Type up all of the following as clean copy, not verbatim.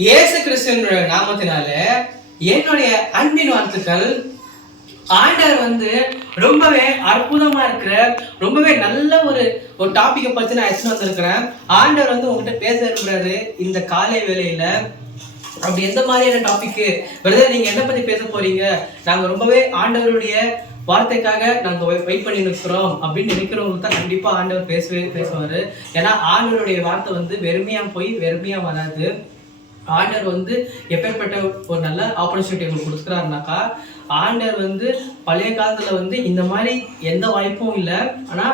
இயேசு கிறிஸ்துவனுடைய நாமத்தினால என்னுடைய அன்பின் வாழ்த்துக்கள். ஆண்டவர் ரொம்பவே அற்புதமா இருக்கிற ரொம்பவே நல்ல ஒரு டாபிக்கை பத்தி நான் எடுத்துட்டு வந்திருக்கிறேன். ஆண்டவர் உங்ககிட்ட பேச விரும்புறாரு இந்த காலை வேளையில. அப்படி எந்த மாதிரியான டாபிக் பிரதர் நீங்க என்ன பத்தி பேச போறீங்க? நாங்க ரொம்பவே ஆண்டவருடைய வார்த்தைக்காக நாங்க வெயிட் பண்ணி நிற்கிறோம் அப்படின்னு நினைக்கிறவங்களுக்கு தான் கண்டிப்பா ஆண்டவர் பேசுவாரு. ஏன்னா ஆண்டவருடைய வார்த்தை வெறுமையா போய் வெறுமையா வராது. ஆண்டவர் எப்பேற்பட்ட ஒரு நல்ல ஆப்பர்ச்சுனிட்டி உங்களுக்கு கொடுக்குறாருனாக்கா, ஆண்டவர் பழைய காலத்துல இந்த மாதிரி எந்த வாய்ப்பும் இல்லை. ஆனா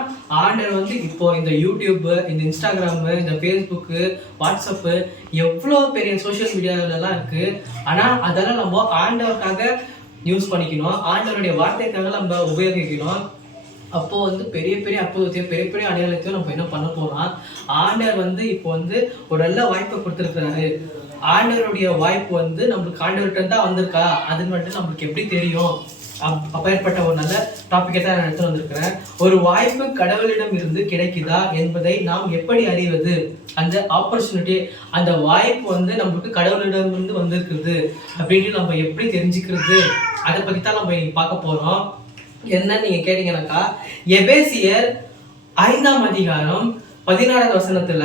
ஆண்டவர் இப்போ இந்த யூடியூப், இந்த இன்ஸ்டாகிராம், இந்த ஃபேஸ்புக்கு, வாட்ஸ்அப்பு, எவ்வளோ பெரிய சோசியல் மீடியாவிலலாம் இருக்கு. ஆனா அதெல்லாம் நம்ம ஆண்டவருக்காக யூஸ் பண்ணிக்கணும், ஆண்டவருடைய வார்த்தைக்காக நம்ம உபயோகிக்கணும். அப்போ பெரிய பெரிய அற்புதத்தையும் பெரிய பெரிய அடையாளத்தையும் நம்ம என்ன பண்ண போறோம். ஆண்டவர் இப்போ ஒரு நல்ல வாய்ப்பை கொடுத்துருக்கிறாரு. ஆண்டவருடைய வாய்ப்பு நம்மளுக்கு ஆண்டவர்கிட்ட தான் வந்திருக்கா, அது மட்டும் நம்மளுக்கு எப்படி தெரியும்? அப்பேற்பட்ட ஒரு நல்ல டாபிக்கை தான் நான் எடுத்து வந்திருக்கிறேன். ஒரு வாய்ப்பு கடவுளிடம் இருந்து கிடைக்குதா என்பதை நாம் எப்படி அறிவது? அந்த ஆப்பர்ச்சுனிட்டி, அந்த வாய்ப்பு நம்மளுக்கு கடவுளிடம் இருந்து வந்திருக்குது அப்படின்னு நம்ம எப்படி தெரிஞ்சுக்கிறது? அதை பத்தி தான் நம்ம இன்னைக்கு பார்க்க போறோம். என்னன்னு நீங்க கேட்டீங்கன்னாக்கா, எபேசியர் 5ஆம் அதிகாரம் 16வது வசனத்துல,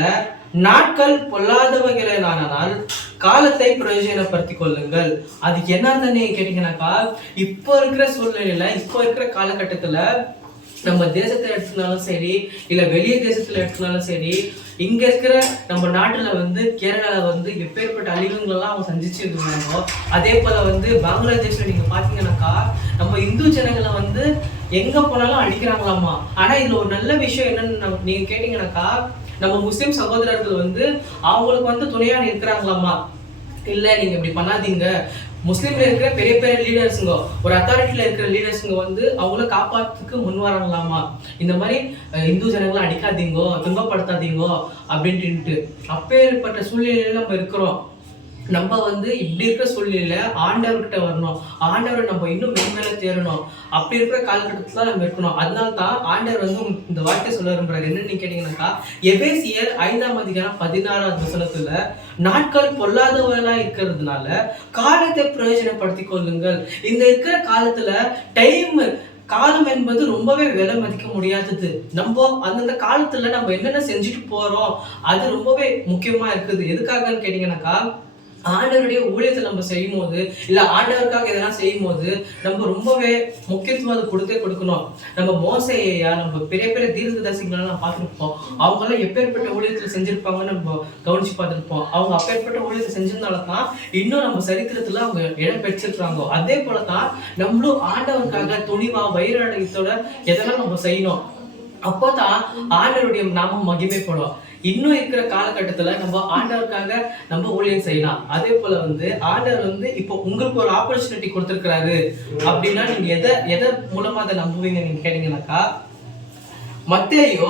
நாட்கள் பொல்லாதவைகளானால் காலத்தை பிரயோஜனப்படுத்திக் கொள்ளுங்கள். அதுக்கு என்ன நீங்க கேட்டீங்கன்னாக்கா, இப்போ இருக்கிற சூழ்நிலையில, இப்போ இருக்கிற காலகட்டத்துல நம்ம தேசத்துல எடுத்துனாலும் சரி, இல்ல வெளிய தேசத்துல எடுத்துனாலும் சரி, இங்க இருக்கிற நம்ம நாட்டுல கேரளால எப்பேற்பட்ட அழிவுங்களெல்லாம் அவங்க சந்திச்சு இருந்தாங்க. அதே போல பங்களாதேஷ்ல நீங்க பாத்தீங்கன்னாக்கா, நம்ம இந்து ஜனங்களை எங்க போனாலும் அடிக்கிறாங்களாமா. ஆனா இதுல ஒரு நல்ல விஷயம் என்னன்னு நீங்க கேட்டீங்கன்னாக்கா, நம்ம முஸ்லிம் சகோதரர்கள் அவங்களுக்கு துணையா இருக்கிறாங்களாமா. இல்ல நீங்க இப்படி பண்ணாதீங்க, முஸ்லீம்ல இருக்கிற பெரிய பெரிய லீடர்ஸுங்க, ஒரு அத்தாரிட்டியில இருக்கிற லீடர்ஸுங்க அவங்கள காப்பாத்துக்கு முன் வராங்களாமா. இந்த மாதிரி இந்து ஜனங்களை அடிக்காதீங்கோ, துன்பப்படுத்தாதீங்கோ அப்படின்ட்டு. அப்பேற்பட்ட சூழ்நிலையில நம்ம இருக்கிறோம். நம்ம இப்படி இருக்கிற சூழ்நிலையில ஆண்டவர்கிட்ட வரணும், ஆண்டவரை நம்ம இன்னும் மேன்மேல தேரணும். அப்படி இருக்கிற காலகட்டத்துல நம்ம இருக்கணும். அதனால தான் ஆண்டவர் இந்த வார்த்தை சொல்ல விரும்புறாரு. என்னன்னு கேட்டீங்கன்னாக்கா, எபேசியர் 5ஆம் அதிகாரம் 16வது வசனத்துல, நாட்கள் பொல்லாதவர்களா இருக்கிறதுனால காலத்தை பிரயோஜனப்படுத்திக் கொள்ளுங்கள். இந்த இருக்கிற காலத்துல காலம் என்பது ரொம்பவே விலை மதிக்க முடியாதது. நம்ம அந்தந்த காலத்துல நம்ம என்னென்ன செஞ்சுட்டு போறோம் அது ரொம்பவே முக்கியமா இருக்குது. எதுக்காகன்னு கேட்டீங்கன்னாக்கா, ஆண்டவருடைய ஊழியத்தை நம்ம செய்யும் போது, இல்ல ஆண்டவருக்காக எதனா செய்யும் போது நம்ம ரொம்பவே முக்கியத்துவம் அதை கொடுக்கணும். நம்ம மோசையா, நம்ம பெரிய பெரிய தீர்க்கதரிசிகளெல்லாம் நம்ம பார்த்துருப்போம். அவங்க எல்லாம் எப்பேற்பட்ட ஊழியத்துல செஞ்சிருப்பாங்கன்னு நம்ம கவனிச்சு பார்த்துருப்போம். அவங்க அப்பேற்பட்ட ஊழியத்தை செஞ்சதுனால தான் இன்னும் நம்ம சரித்திரத்துல அவங்க இடம் பெற்றிருக்காங்க. அதே போலதான் நம்மளும் ஆண்டவருக்காக துணிவா வைராடயத்தோட எதெல்லாம் நம்ம செய்யணும். அப்போதான் ஆண்டவருடைய நாமம் மகிமைப்படும். இன்னும் இருக்கிற காலகட்டத்துல நம்ம ஆண்டவருக்காக நம்ம ஊழியம் செய்யலாம். அதே போல ஆண்டவர் இப்போ உங்களுக்கு ஒரு ஆப்பர்ச்சுனிட்டி கொடுத்திருக்கிறாரு அப்படின்னா நீங்க எதை மூலமா அதை நம்புவீங்க நீங்க கேட்டீங்கன்னாக்கா, மத்தேயு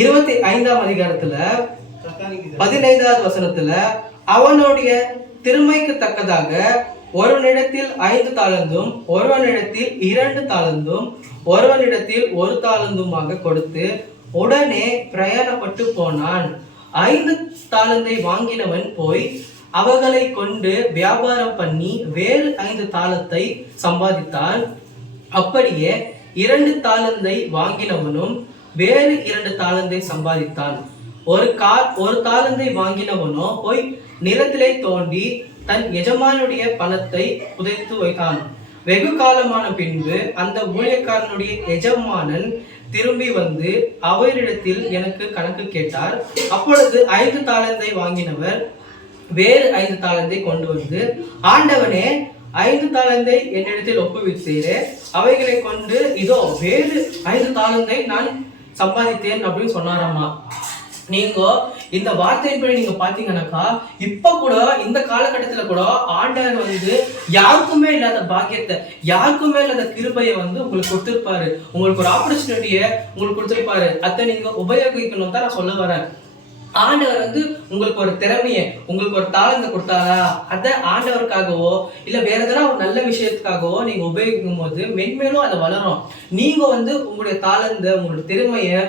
25ஆம் அதிகாரத்துல 15வது வசனத்துல, அவனுடைய திறமைக்கு தக்கதாக ஒருவனிடத்தில் 5 தாலந்தும், ஒருவனிடத்தில் 2 தாலந்தும், ஒருவனிடத்தில் 1 தாலந்துமாக கொடுத்து உடனே பிரயாணப்பட்டு போனான். 5 தாலந்தை வாங்கினவன் போய் அவர்களை கொண்டு வியாபாரம் பண்ணி வேறு 5 தாலத்தை சம்பாதித்தான். அப்படியே 2 தாலந்தை வாங்கினவனும் வேறு 2 தாலந்தை சம்பாதித்தான். ஒரு தாலந்தை வாங்கினவனோ போய் நிலத்திலே தோண்டி தன் எஜமானுடைய பணத்தை புதைத்து வைத்தான். வெகு காலமான பின்பு அந்த ஊழியக்காரனுடைய எஜமானன் திரும்பி அவரிடத்தில் எனக்கு கணக்கு கேட்டார். அப்பொழுது 5 தாலந்தை வாங்கினவர் வேறு 5 தாலந்தை கொண்டு ஆண்டவனே, 5 தாலந்தை என்னிடத்தில் ஒப்புவித்தீரே, அவைகளை கொண்டு இதோ வேறு 5 தாலந்தை நான் சம்பாதித்தேன் அப்படின்னு சொன்னாராமா. நீங்க இந்த வார்த்தையின்படி நீங்க பாத்தீங்கன்னாக்கா, இப்ப கூட இந்த காலகட்டத்துல கூட ஆண்டவர் யாருக்குமே இல்லாத பாக்கியத்தை, யாருக்குமே இல்லாத கிருபையை உங்களுக்கு கொடுத்திருப்பாரு. உங்களுக்கு ஒரு ஆப்பர்ச்சுனிட்டியை உங்களுக்கு கொடுத்திருப்பாரு. அதை நீங்க உபயோகிக்கணும் தான் நான் சொல்ல வரேன். ஆண்டவர் உங்களுக்கு ஒரு திறமையை, உங்களுக்கு ஒரு தாளந்தை கொடுத்தாரா, அதை ஆண்டவருக்காகவோ இல்ல வேற எதனா ஒரு நல்ல விஷயத்துக்காகவோ நீங்க உபயோகிக்கும் போது மென்மேலும் அதை வளரும். நீங்க உங்களுடைய தாளந்தை, உங்களுடைய திறமையை,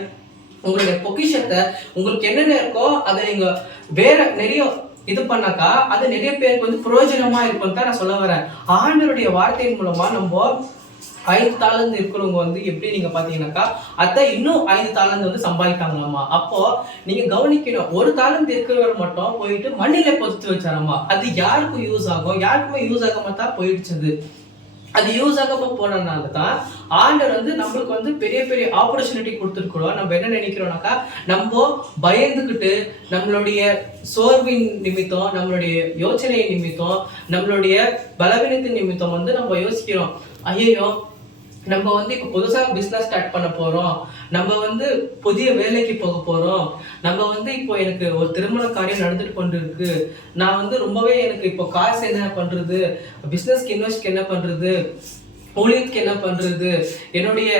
உங்களுடைய பொக்கிஷத்தை, உங்களுக்கு என்னென்ன இருக்கோ அதை நீங்க வேற நிறைய இது பண்ணாக்கா அது நிறைய பேருக்கு வந்து பிரயோஜனமா இருக்கும் தான் நான் சொல்ல வரேன். ஆண்டவருடைய வார்த்தையின் மூலமா நம்ம 5 தாளந்து இருக்கிறவங்க வந்து எப்படி நீங்க பாத்தீங்கன்னாக்கா அதான் இன்னும் 5 தாளந்து வந்து சம்பாதித்தாங்களாமா. அப்போ நீங்க கவனிக்கணும், ஒரு தாளந்து இருக்கிறவர் மட்டும் போயிட்டு மண்ணில பொறுத்து வச்சாராமா. அது யாருக்கும் யூஸ் ஆகும், யாருக்குமே யூஸ் ஆகாம தான் போயிடுச்சு. அது யூஸ் ஆகாம போனதுனால தான் ஆண்டவர் வந்து நம்மளுக்கு வந்து பெரிய பெரிய ஆப்பர்ச்சுனிட்டி கொடுத்துருக்கிறோம். நம்ம என்ன நினைக்கிறோம்னாக்கா, நம்ம பயந்துக்கிட்டு நம்மளுடைய சோர்வின் நிமித்தம், நம்மளுடைய யோசனை நிமித்தம், நம்மளுடைய பலவீனத்தின் நிமித்தம் வந்து நம்ம யோசிக்கிறோம், ஐயோ நம்ம வந்து இப்போ புதுசாக பிஸ்னஸ் ஸ்டார்ட் பண்ண போகிறோம், நம்ம வந்து புதிய வேலைக்கு போக போகிறோம், நம்ம வந்து இப்போ எனக்கு ஒரு திருமண காரியம் நடந்துட்டு கொண்டு இருக்கு, நான் வந்து ரொம்பவே எனக்கு இப்போ காசு என்ன பண்ணுறது, பிஸ்னஸ்க்கு இன்வெஸ்ட்க்கு என்ன பண்ணுறது, ஊழியத்துக்கு என்ன பண்றது, என்னுடைய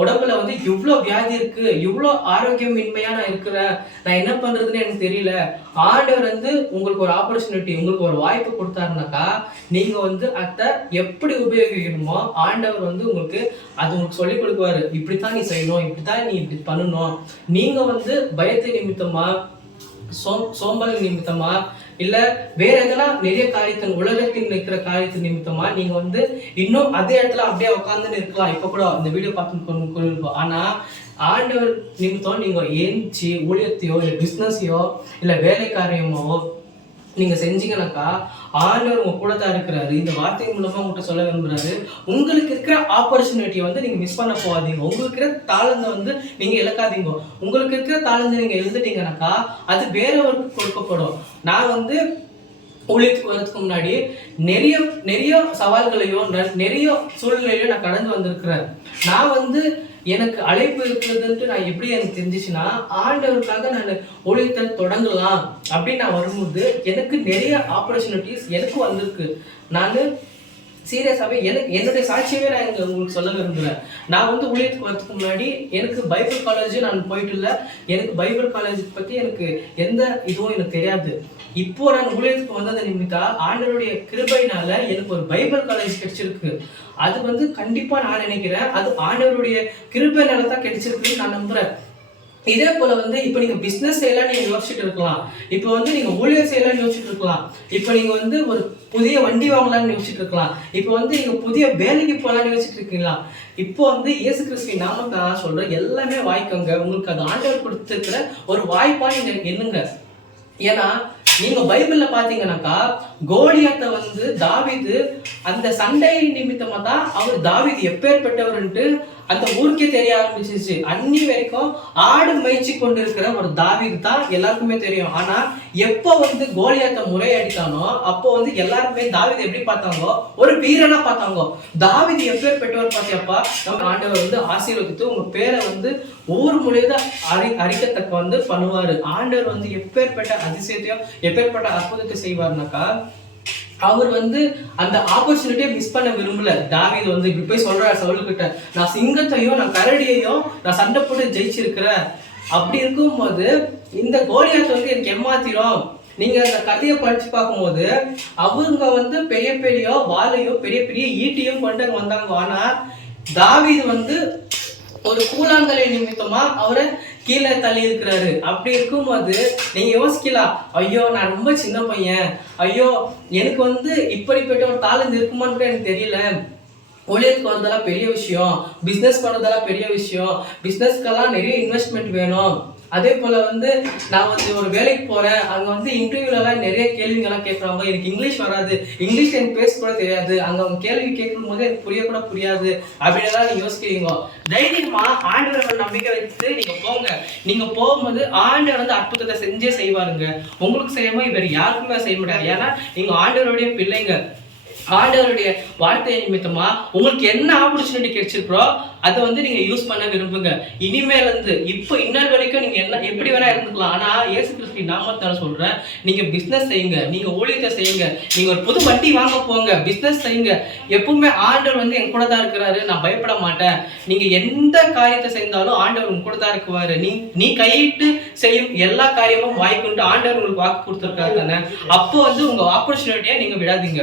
உடம்புல வந்து இவ்வளோ வியாதி இருக்கு, இவ்வளோ ஆரோக்கியமின்மையா நான் இருக்கிறேன், நான் என்ன பண்றதுன்னு எனக்கு தெரியல. ஆண்டவர் வந்து உங்களுக்கு ஒரு ஆப்பர்ச்சுனிட்டி, உங்களுக்கு ஒரு வாய்ப்பு கொடுத்தாருனாக்கா நீங்க வந்து அதை எப்படி உபயோகிக்கணுமோ ஆண்டவர் வந்து உங்களுக்கு அது உங்களுக்கு சொல்லிக் கொடுக்குவாரு. இப்படித்தான் நீ செய்யணும், இப்படித்தான் நீ இப்படி பண்ணணும். நீங்க வந்து பயத்தை நிமித்தமா, சோம்பல் நிமித்தமா, இல்ல வேற எதெல்லாம் நிறைய காரியத்தின் உலகத்தில் நிற்கிற காரியத்தின் நிமித்தமா நீங்க வந்து இன்னும் அதே இடத்துல அப்படியே உட்கார்ந்து இருக்கலாம். இப்ப கூட இந்த வீடியோ பார்த்து, ஆனா ஆண்டவர் நிமித்தம் நீங்க ஏஞ்சி ஊழியத்தையோ இல்ல பிசினஸையோ இல்ல வேலை காரியமோ நீங்க செஞ்சீங்கன்னாக்கா ஆண்டவர் உங்க கூட தான் இருக்கிறாரு. இந்த வார்த்தை மூலமா உங்கள்கிட்ட சொல்ல விரும்புறாரு, உங்களுக்கு இருக்கிற ஆப்பர்ச்சுனிட்டியை வந்து நீங்க மிஸ் பண்ண போகாதீங்க. உங்களுக்கு இருக்கிற தாளந்தை வந்து நீங்க இழக்காதீங்க. உங்களுக்கு இருக்கிற தாளந்தை நீங்க எழுந்துட்டீங்கன்னாக்கா அது வேறவருக்கு கொடுக்கப்படும். நான் வந்து ஊழியத்துக்கு வரதுக்கு முன்னாடி நிறைய நிறைய சவால்களையும் நிறைய சூழ்நிலையோ நான் கடந்து வந்திருக்கிறேன். நான் வந்து எனக்கு அழைப்பு இருக்கிறதுன்ட்டு நான் எப்படி எனக்கு தெரிஞ்சிச்சுன்னா, ஆண்டவருக்காக நான் ஊழியத்தை தொடங்கலாம் அப்படின்னு நான் வரும்போது எனக்கு நிறைய ஆப்பர்ச்சுனிட்டிஸ் எனக்கு வந்திருக்கு. நான் சீரியஸாகவே என்னுடைய சாட்சியவே நான் உங்களுக்கு சொல்ல விரும்புகிறேன். நான் வந்து ஊழியத்துக்கு வரதுக்கு முன்னாடி எனக்கு பைபிள் காலேஜ் நான் போயிட்டு இல்லை, எனக்கு பைபிள் காலேஜ் பற்றி எனக்கு எந்த இதுவும் எனக்கு தெரியாது. இப்போ நான் ஊழியத்துக்கு வந்தது நிமித்தா ஆண்டவருடைய கிருபையினால எனக்கு ஒரு பைபிள் காலேஜ் கிடைச்சிருக்கு. அது வந்து கண்டிப்பா நான் நினைக்கிறேன் அது ஆண்டவருடைய கிருபையினால தான் கிடைச்சிருக்குன்னு நான் நம்புறேன். இதே போல வந்து இப்போ நீங்க பிசினஸ் செய்யலாம் நீங்க யோசிச்சுட்டு இருக்கலாம், இப்போ வந்து நீங்க ஊழியர் செய்யலாம்னு யோசிச்சுட்டு இருக்கலாம், இப்போ நீங்க வந்து ஒரு புதிய வண்டி வாங்கலாம்னு யோசிச்சுட்டு இருக்கலாம், இப்போ வந்து நீங்க புதிய வேலைக்கு போகலான்னு யோசிச்சுட்டு இருக்கீங்களா. இப்போ வந்து இயேசு கிறிஸ்துவின் நாமத்தை நான் சொல்றேன், எல்லாமே வாய்க்கோங்க. உங்களுக்கு அது ஆண்டவர் கொடுத்திருக்கிற ஒரு வாய்ப்பா நீங்க எண்ணுங்க. ஏன்னா நீங்க பைபிள்ல பாத்தீங்கன்னாக்கா கோலியாத்தை வந்து தாவீது அந்த சண்டை நிமித்தமா தான் அவர் தாவீது எப்பேற்பட்டவர்ன்ட்டு அந்த ஊருக்கே தெரிய ஆரம்பிச்சிச்சு. அன்னி வரைக்கும் ஆடு மேய்ச்சி கொண்டு இருக்கிற ஒரு தாவீது தான் எல்லாருக்குமே தெரியும். ஆனா எப்போ வந்து கோலியாத்தை முறையடித்தானோ அப்போ வந்து எல்லாருமே தாவீது எப்படி பார்த்தாங்க, ஒரு வீரனா பார்த்தாங்க. தாவீது எப்பேற்பட்டவர் பார்த்தியாப்பா, நம்ம ஆண்டவர் வந்து ஆசீர்வதித்து உங்க பேரை வந்து ஊர் முழுவதும் அறிக்கத்தக்க வந்து பண்ணுவாரு. ஆண்டவர் வந்து எப்பேற்பட்ட அதிசயத்தையும் எப்பேற்பட்ட அற்புதத்தை செய்வார்னாக்கா அவர் வந்து அந்த ஆப்பர்ச்சுனிட்டியை மிஸ் பண்ண விரும்பல. தாவீது வந்து இப்படி போய் சொல்றாரு சவுலுக்கிட்ட, நான் சிங்கத்தையும் நான் கரடியையும் நான் சண்டை போட்டு ஜெயிச்சிருக்கிறேன். அப்படி இருக்கும்போது இந்த கோலியாத் வந்து எனக்கு ஏமாத்திரும். நீங்க அந்த கதையை படிச்சு பார்க்கும்போது அவங்க வந்து பெரிய பெரிய வாளையும் பெரிய பெரிய ஈட்டியும் கொண்டு வந்தாங்க. ஆனா தாவீது வந்து ஒரு கூழாங்கலை நிமித்தமா அவரை கீழே தள்ளி இருக்கிறாரு. அப்படி இருக்கும்போது நீங்க யோசிக்கலாம், ஐயோ நான் ரொம்ப சின்ன பையன், ஐயோ எனக்கு வந்து இப்படிப்பட்ட ஒரு தாளந்து இருக்குமான்னு கூட எனக்கு தெரியல, ஊழியத்துக்கு வரதெல்லாம் பெரிய விஷயம், பிஸ்னஸ் பண்ணுறதெல்லாம் பெரிய விஷயம், பிஸ்னஸ்க்கெல்லாம் நிறைய இன்வெஸ்ட்மெண்ட் வேணும், அதே போல வந்து நான் வந்து ஒரு வேலைக்கு போறேன், அங்க வந்து இன்டர்வியூலாம் நிறைய கேள்விங்கெல்லாம் கேட்குறாங்க, எனக்கு இங்கிலீஷ் வராது, இங்கிலீஷ் எனக்கு பேச கூட தெரியாது, அங்க அவங்க கேள்வி கேட்கும் போது எனக்கு புரியாது அப்படின்னு நீங்க யோசிக்கிறீங்க. தைரியமா ஆண்டவர் நம்பிக்கை வைத்து நீங்க போங்க. நீங்க போகும்போது ஆண்டவர் வந்து அற்புதத்தை செஞ்சே செய்வாருங்க. உங்களுக்கு செய்யாம இவர் யாருக்குமே செய்ய முடியாது. ஏன்னா நீங்க ஆண்டவருடைய பிள்ளைங்க. ஆண்டவருடைய வார்த்தை நிமித்தமா உங்களுக்கு என்ன ஆப்பர்ச்சுனிட்டி கிடைச்சிருக்கோ அதை வந்து நீங்க யூஸ் பண்ண விரும்புங்க. இனிமேல இருந்து இப்போ இன்னொரு வரைக்கும் நீங்க என்ன எப்படி வேணா இருந்துக்கலாம். ஆனா இயேசு கிறிஸ்து நாமத்தால சொல்றேன், நீங்க பிசினஸ் செய்யுங்க, நீங்க ஊழியத்தை செய்யுங்க, நீங்க ஒரு புது வண்டி வாங்க போங்க, பிசினஸ் செய்யுங்க. எப்பவுமே ஆண்டவர் வந்து என் கூட தான் இருக்கிறாரு, நான் பயப்பட மாட்டேன். நீங்க எந்த காரியத்தை செய்தாலும் ஆண்டவர் உங்க கூட தான் இருக்குவாரு. நீ கையிட்டு செய்யும் எல்லா காரியமும் வாய்க்குண்டு ஆண்டவர் உங்களுக்கு வாக்கு கொடுத்துருக்காரு தானே. அப்போ வந்து உங்க ஆப்பர்ச்சுனிட்டியை நீங்க விடாதீங்க.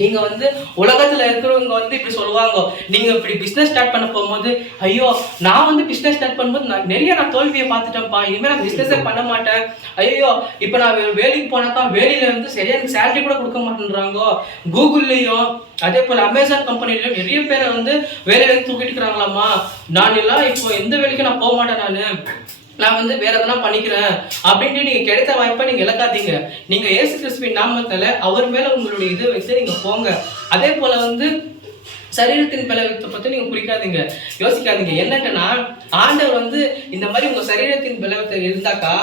நீங்க வந்து உலகத்துல இருக்கிறவங்க வந்து இப்படி சொல்லுவாங்க, நீங்க இப்படி பிசினஸ் ஸ்டார்ட் பண்ண போகும்போது, ஐயோ நான் வந்து பிசினஸ் ஸ்டார்ட் பண்ணும்போது நான் தோல்வியை பார்த்துட்டேன்ப்பா, இனிமேல் நான் பிசினஸே பண்ண மாட்டேன். ஐயோ இப்ப நான் வேலைக்கு போனாக்கா வேலையில வந்து சரியான சேலரி கூட கொடுக்க மாட்டேன்றாங்க. கூகுள்லயும் அதே போல அமேசான் கம்பெனிலயும் நிறைய பேரை வந்து வேலையில தூக்கிட்டு இருக்கிறாங்களாமா. நான் எல்லாம் இப்போ எந்த வேலைக்கும் நான் போக மாட்டேன், நான் வந்து வேற எதனா பண்ணிக்கிறேன் அப்படின்ட்டு நீங்க கிடைத்த வாய்ப்பை நீங்க இழக்காதீங்க. நீங்க இயேசு கிறிஸ்துவின் நாமத்துல அவர் மேல உங்களுடைய இதை வச்சு நீங்க போங்க. அதே போல வந்து சரீரத்தின் பலவீனத்தை பத்தி நீங்க குறிக்காதீங்க, யோசிக்காதீங்க. என்னன்னா ஆண்டவர் வந்து இந்த மாதிரி உங்க சரீரத்தின் பலவீனத்தை இருந்தாக்கா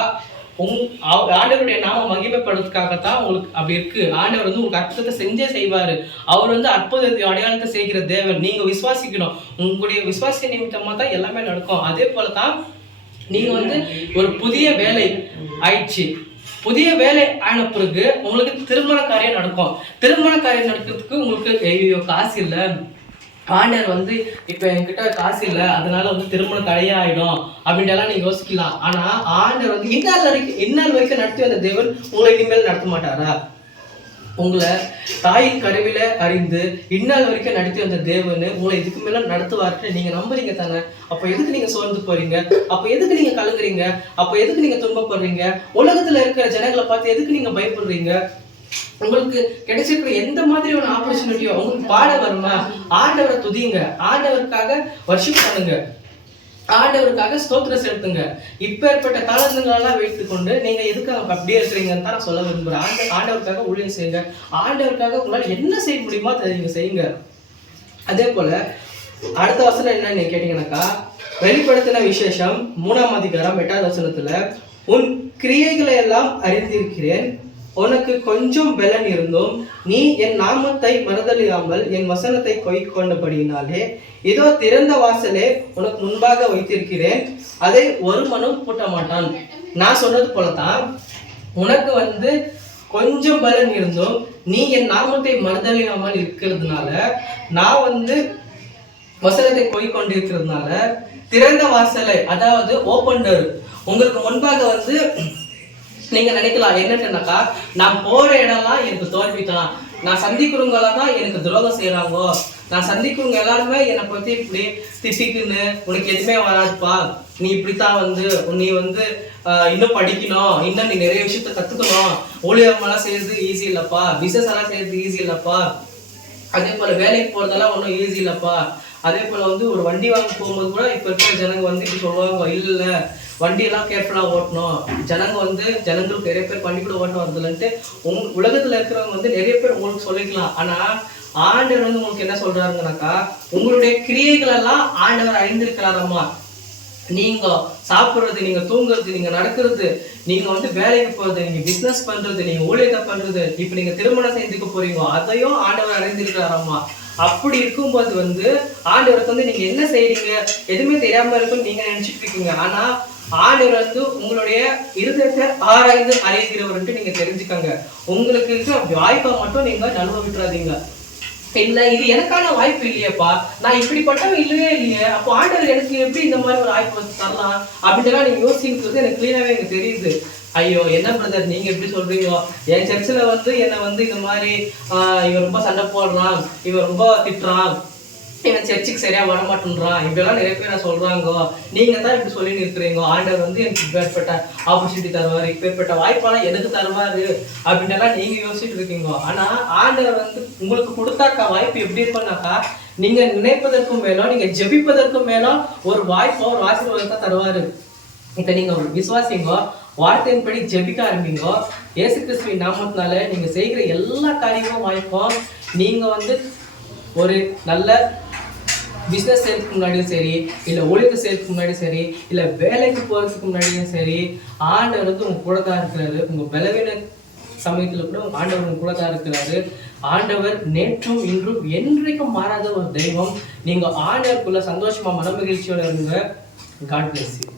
ஆண்டவருடைய நாம மகிமைப்படுறதுக்காகத்தான் உங்களுக்கு அப்படி இருக்கு. ஆண்டவர் வந்து உங்களுக்கு அற்புதத்தை செஞ்சே செய்வாரு. அவர் வந்து அற்புதத்தை அடையாளத்தை செய்கிற தேவன். நீங்க விசுவாசிக்கணும். உங்களுடைய விசுவாச நிமித்தமா தான் எல்லாமே நடக்கும். அதே போலதான் நீங்க வந்து ஒரு புதிய வேலை ஆயிடுச்சு, புதிய வேலை ஆன பிறகு உங்களுக்கு திருமண காரியம் நடக்கும். திருமண காரியம் நடக்கிறதுக்கு உங்களுக்கு ஐயோ காசு இல்லை, ஆண்டவர் வந்து இப்ப என்கிட்ட காசு இல்லை அதனால வந்து திருமணம் தடையா ஆயிடும் அப்படின்ட்டு நீங்க யோசிக்கலாம். ஆனா ஆண்டவர் வந்து இந்நாள் வரைக்கும் நடத்தி வந்த தேவன் உங்களை இனிமேல் நடத்த மாட்டாரா? உங்களை தாயின் கருவில அறிந்து இந்நாள் வரைக்கும் நடத்தி வந்த தேவன் உங்களை இதுக்கு மேல நடத்துவார்னு நீங்க நம்புறீங்க தானே? அப்ப எதுக்கு நீங்க சோர்ந்து போறீங்க? அப்ப எதுக்கு நீங்க கலங்குறீங்க? அப்ப எதுக்கு நீங்க துன்பப்படுறீங்க? உலகத்துல இருக்கிற ஜனங்களை பார்த்து எதுக்கு நீங்க பயப்படுறீங்க? உங்களுக்கு கிடைச்சிருக்கிற எந்த மாதிரியான ஆப்பர்ச்சுனிட்டியோ உங்களுக்கு பாட வருமா? ஆண்டவரை துதிங்க, ஆண்டவருக்காக வர்ஷிப் பண்ணுங்க, ஆண்டவருக்காக ஸ்தோத்திரம் செலுத்துங்க. இப்பேற்பட்ட தாளங்களெல்லாம் வைத்துக் கொண்டு நீங்க எதுக்காக அப்படியே இருக்கிறீங்கன்னு தான் நான் சொல்ல விரும்புறேன். ஆண்டவருக்காக ஊழியம் செய்யுங்க. ஆண்டவருக்காக உங்களால் என்ன செய்ய முடியுமோ அதை நீங்க செய்யுங்க. அதே போல அடுத்த வசனம் என்ன நீங்க கேட்டீங்கன்னாக்கா, வெளிப்படுத்தின விசேஷம் 3ஆம் அதிகாரம் 8வது வசனத்துல, உன் கிரியைகளை எல்லாம் அறிந்திருக்கிறேன், உனக்கு கொஞ்சம் பலன் இருந்தும் நீ என் நாமத்தை மறதலியாமல் என் வசனத்தை கொண்டபடியினாலே இதோ திறந்த வாசலே உனக்கு முன்பாக வைத்திருக்கிறேன், அதை ஒருவனும் பூட்ட மாட்டான். நான் சொன்னது போலதான் உனக்கு வந்து கொஞ்சம் பலன் இருந்தும் நீ என் நாமத்தை மறதலியாமல் இருக்கிறதுனால, நான் வந்து வசனத்தை கொண்டிருக்கிறதுனால திறந்த வாசலை, அதாவது ஓப்பன் டோர் உங்களுக்கு முன்பாக வந்து நீங்க நினைக்கலாம் என்னன்னாக்கா, நான் போற இடம்லாம் எனக்கு தோல்வி தான், நான் சந்திக்கிறவங்களாம் தான் எனக்கு துரோகம் செய்யறாங்கோ, நான் சந்திக்கிறவங்க எல்லாருமே என்னை பத்தி இப்படி திட்டிக்குன்னு உனக்கு எதுவுமே வராதுப்பா, நீ இப்படித்தான் வந்து நீ வந்து இன்னும் படிக்கணும், இன்னும் நீ நிறைய விஷயத்த கத்துக்கணும், ஊழியமெல்லாம் செய்யறது ஈஸி இல்லப்பா, பிசினஸ் எல்லாம் செய்யறது ஈஸி இல்லப்பா, அதே போல வேலைக்கு போறதெல்லாம் ஒன்றும் ஈஸி இல்லப்பா, அதே போல வந்து ஒரு வண்டி வாங்க போகும்போது கூட இப்ப இருக்கிற ஜனங்க வந்து இப்படி சொல்லுவாங்க, இல்ல வண்டியெல்லாம் கேர்ஃபுல்லாக ஓட்டணும், ஜனங்களுக்கு நிறைய பேர் வண்டி கூட ஓட்ட வரதில்லன்ட்டு உலகத்தில் இருக்கிறவங்க வந்து நிறைய பேர் உங்களுக்கு சொல்லிக்கலாம். ஆனால் ஆண்டவர் வந்து உங்களுக்கு என்ன சொல்றாருங்கனாக்கா, உங்களுடைய கிரியைகள் எல்லாம் ஆண்டவர் அறிந்திருக்கிறாரம்மா. நீங்க சாப்பிட்றது, நீங்க தூங்குறது, நீங்க நடக்கிறது, நீங்க வந்து வேலைக்கு போறது, நீங்க பிசினஸ் பண்றது, நீங்க ஊழியத்தை பண்றது, இப்ப நீங்க திருமணம் செய்துக்க போறீங்க, அதையும் ஆண்டவர் அறிந்திருக்கிறாரம்மா. அப்படி இருக்கும்போது வந்து ஆண்டவருக்கு வந்து நீங்க என்ன செய்றீங்க எதுவுமே தெரியாம இருக்குன்னு நீங்க நினைச்சிட்டு இருக்கீங்க. ஆனா ஆண்டவர் வந்து உங்களுடைய இருதயத்தை ஆராய்ந்து அறிகிறவர்ன்ட்டு நீங்க தெரிஞ்சுக்கங்க. உங்களுக்கு இருக்கிற வாய்ப்பை மட்டும் நீங்க நழுவ விட்டுறாதீங்க. இல்ல இது எனக்கான வாய்ப்பு இல்லையப்பா, நான் இப்படிப்பட்டவன் இல்லையே, அப்போ ஆண்டவர் எனக்கு எப்படி இந்த மாதிரி ஒரு வாய்ப்பு வந்து தரலாம் அப்படின்ட்டுலாம் நீங்க யோசிக்கிறது எனக்கு கிளீனாவே எனக்கு தெரியுது. ஐயோ என்ன பிரதர் நீங்க எப்படி சொல்றீங்க, என் சர்ச்சில் வந்து என்னை வந்து இந்த மாதிரி இவன் ரொம்ப சண்டை போடுறான், இவன் ரொம்ப திட்டுறான், இவன் சர்ச்சுக்கு சரியா வரமாட்டேன்றான், இப்படிலாம் நிறைய பேர் சொல்றாங்க, நீங்க தான் இப்படி சொல்லி இருக்கிறீங்க, ஆண்டவர் வந்து எனக்கு இப்பேற்பட்ட ஆப்பர்ச்சுனிட்டி தருவாரு, இப்பேற்பட்ட வாய்ப்பாலாம் எனக்கு தருவாரு அப்படின்ட்டுலாம் நீங்க யோசிச்சுட்டு இருக்கீங்க. ஆனா ஆண்டவர் வந்து உங்களுக்கு கொடுத்தாக்கா வாய்ப்பு எப்படி இருக்கும்னாக்கா, நீங்க நினைப்பதற்கும் மேலும் நீங்க ஜெபிப்பதற்கும் மேலும் ஒரு வாய்ப்போ ஒரு ஆசீர்வாதத்தை தருவாரு. இப்ப நீங்க விசுவாசிங்க, வார்த்தையின்படி ஜெபிக்க ஆரம்பிங்க, இயேசு கிறிஸ்துவின் நாமத்தினால நீங்க செய்கிற எல்லா காரியமும் வாய்ப்பும். நீங்க வந்து ஒரு நல்ல பிஸ்னஸ் செய்யறதுக்கு முன்னாடியும் சரி, இல்லை ஊழியத்தை செய்யறதுக்கு முன்னாடியும் சரி, இல்லை வேலைக்கு போகிறதுக்கு முன்னாடியும் சரி, ஆண்டவர் வந்து உங்க கூட தான் இருக்கிறாரு. உங்க பலவீன சமயத்துல கூட ஆண்டவர் உங்க கூட தான் இருக்கிறாரு. ஆண்டவர் நேற்றும் இன்றும் என்றைக்கும் மாறாத ஒரு தெய்வம். நீங்க ஆண்டவருக்குள்ள சந்தோஷமா மனமகிழ்ச்சியோட இருங்க. God bless you.